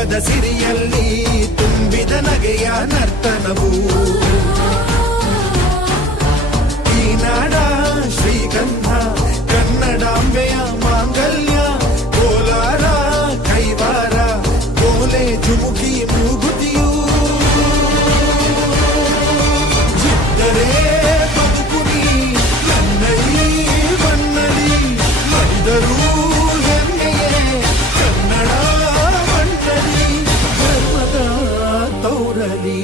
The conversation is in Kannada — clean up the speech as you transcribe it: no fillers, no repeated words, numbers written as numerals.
ಮೊಗ್ಗದ ಸಿರಿಯಲ್ಲಿ ತುಂಬಿದ ನಗೆಯ ನರ್ತನವು ಈ ನಾಡ ಶ್ರೀಗಂಧ ಕನ್ನಡಾಂಬೆಯ ಮಾಂಗಲ್ಯ ಕೋಲಾರ ಕೈವಾರ ಕೋಲೆ ಜುಮುಕಿ ಮೂಗುತಿಯು ಜಿದ್ದರೆ ಬದುಕುನಿ ನನ್ನ ಈ ಮಣ್ಣಲಿ ಮಡಿದರೂ ಹೆಮ್ಮೆಯೇ ಕನ್ನಡ ಮಣ್ಣಲಿ ಧರ್ಮದ ತೌರಲಿ